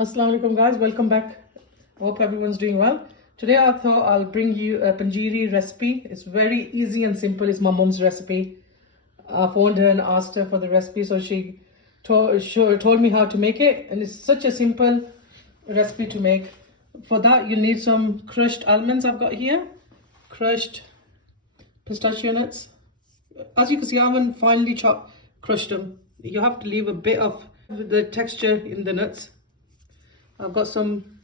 Assalamu alaikum guys, welcome back. I hope everyone's doing well. Today I thought I'll bring you a Panjiri recipe. It's very easy and simple. It's my mom's recipe. I phoned her and asked her for the recipe, so she told me how to make it, and it's such a simple recipe to make. For that you need some crushed almonds. I've got here crushed pistachio nuts. As you can see, I haven't finely crushed them. You have to leave a bit of the texture in the nuts. I've got some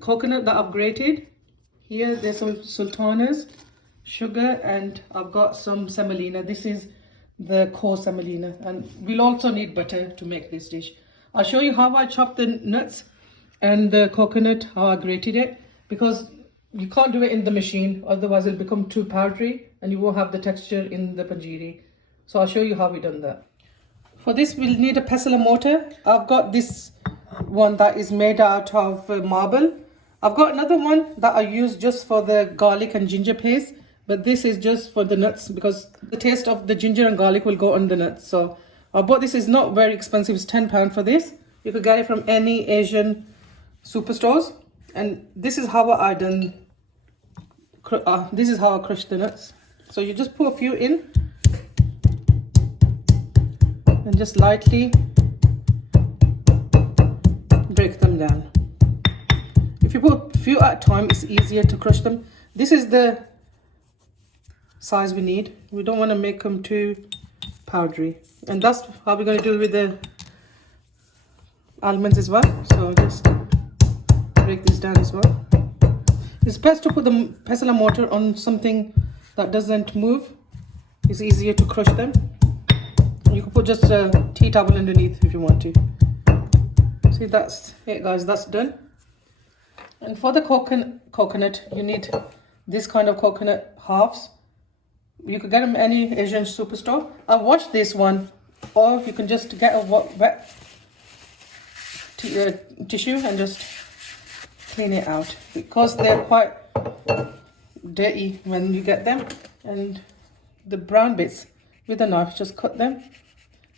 coconut that I've grated. Here there's some sultanas, sugar, and I've got some semolina. This is the core semolina, and we'll also need butter to make this dish. I'll show you how I chopped the nuts and the coconut, how I grated it, because you can't do it in the machine, otherwise it'll become too powdery and you won't have the texture in the panjiri. So I'll show you how we done that. For this we'll need a pestle and mortar. I've got this one that is made out of marble. I've got another one that I use just for the garlic and ginger paste, but this is just for the nuts because the taste of the ginger and garlic will go on the nuts. So I bought this. Is not very expensive. It's £10 for this. You could get it from any Asian superstores. And this is how I done. This is how I crushed the nuts. So you just put a few in and just lightly break them down. If you put a few at a time, it's easier to crush them. This is the size we need. We don't want to make them too powdery, and that's how we're going to do with the almonds as well. So just break this down as well. It's best to put the pestle and mortar on something that doesn't move. It's easier to crush them. You can put just a tea towel underneath if you want to. See, that's it guys, that's done. And for the coconut, you need this kind of coconut halves. You could get them any Asian superstore. I've washed this one, or you can just get a wet tissue and just clean it out, because they're quite dirty when you get them. And the brown bits, with a knife, just cut them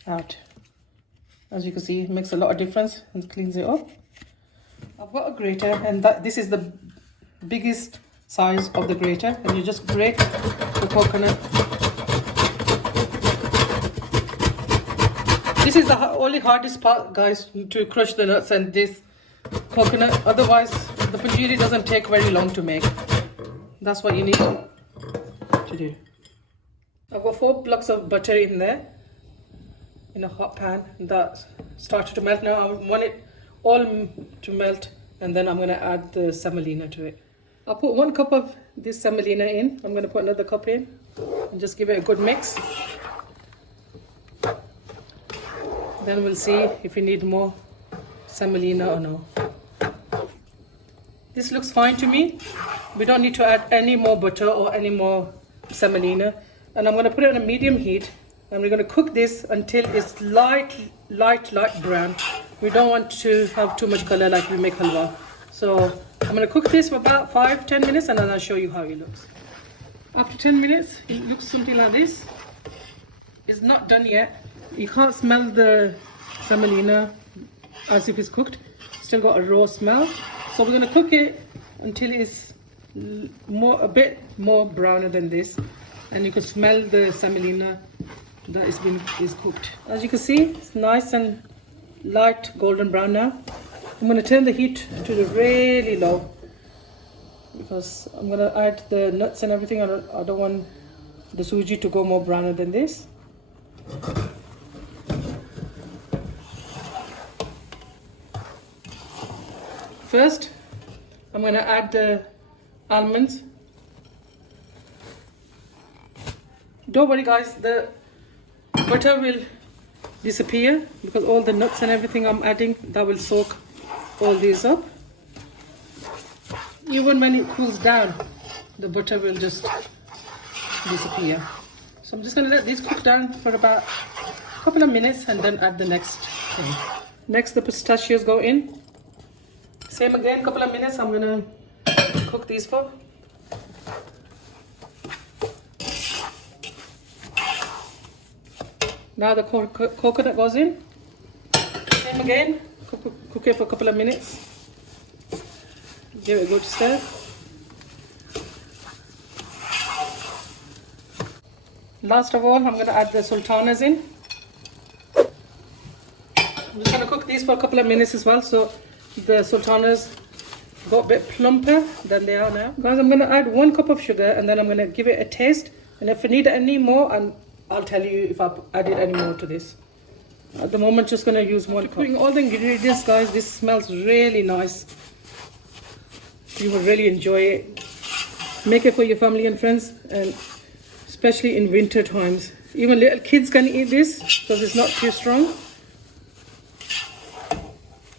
out. As you can see, it makes a lot of difference and cleans it up. I've got a grater, and this is the biggest size of the grater, and you just grate the coconut. This is the only hardest part guys, to crush the nuts and this coconut. Otherwise the panjiri doesn't take very long to make. That's what you need to do. I've got 4 blocks of butter in there in a hot pan that started to melt. Now I want it all to melt, and then I'm going to add the semolina to it. I'll put 1 cup of this semolina in. I'm going to put another cup in and just give it a good mix. Then we'll see if we need more semolina or no. This looks fine to me. We don't need to add any more butter or any more semolina. And I'm going to put it on a medium heat, and we're going to cook this until it's light brown. We don't want to have too much color like we make halwa. So I'm going to cook this for about 5-10 minutes, and then I'll show you how it looks. After 10 minutes, it looks something like this. It's not done yet. You can't smell the semolina as if it's cooked. Still got a raw smell. So we're going to cook it until it's a bit more browner than this, and you can smell the semolina that is cooked. As you can see, it's nice and light golden brown now. I'm going to turn the heat to the really low, because I'm going to add the nuts and everything. I don't want the suji to go more browner than this. First, I'm going to add the almonds. Don't worry guys, the butter will disappear because all the nuts and everything I'm adding, that will soak all these up. Even when it cools down, the butter will just disappear. So I'm just going to let these cook down for about a couple of minutes, and then add the next thing. Next, the pistachios go in. Same again, couple of minutes. I'm going to cook these for. Now the coconut goes in. Same again, Cook it for a couple of minutes. Give it a good stir. Last of all, I'm going to add the sultanas in. I'm just going to cook these for a couple of minutes as well, so the sultanas got a bit plumper than they are now. Guys, I'm going to add 1 cup of sugar, and then I'm going to give it a taste. And if I need any more, I'll tell you if I've added any more to this. At the moment, just going to use 1 cup. Cooking all the ingredients, guys, this smells really nice. You will really enjoy it. Make it for your family and friends, and especially in winter times. Even little kids can eat this because it's not too strong.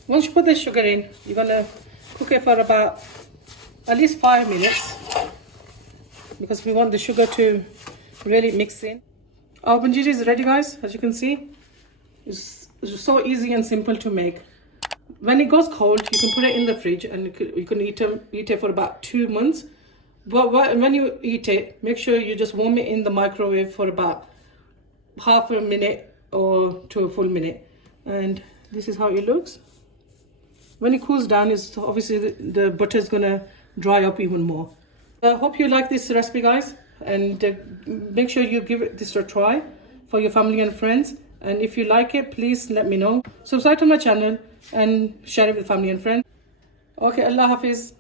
Once you put the sugar in, you're going to cook it for about at least 5 minutes, because we want the sugar to really mix in. Our panjeeri is ready, guys. As you can see, it's so easy and simple to make. When it goes cold, you can put it in the fridge and you can eat it for about 2 months. But when you eat it, make sure you just warm it in the microwave for about half a minute or to a full minute. And this is how it looks. When it cools down, is obviously the butter is going to dry up even more. I hope you like this recipe, guys, and make sure you give this a try for your family and friends. And if you like it, please let me know. Subscribe to my channel and share it with family and friends. Okay, Allah Hafiz.